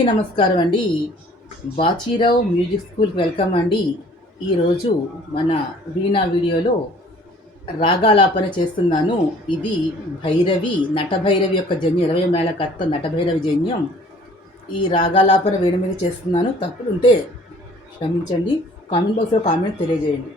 నమస్కారం అండి. బాచీరావు మ్యూజిక్ స్కూల్కి వెల్కమ్ అండి. ఈరోజు మన వీణా వీడియోలో రాగాలాపన చేస్తున్నాను. ఇది భైరవి, నటభైరవి యొక్క జన్యం, 20 మేళకర్త నటభైరవి జన్యం. ఈ రాగాలాపన వీణ మీద చేస్తున్నాను. తప్పులుంటే క్షమించండి. కామెంట్ బాక్స్లో కామెంట్ తెలియజేయండి.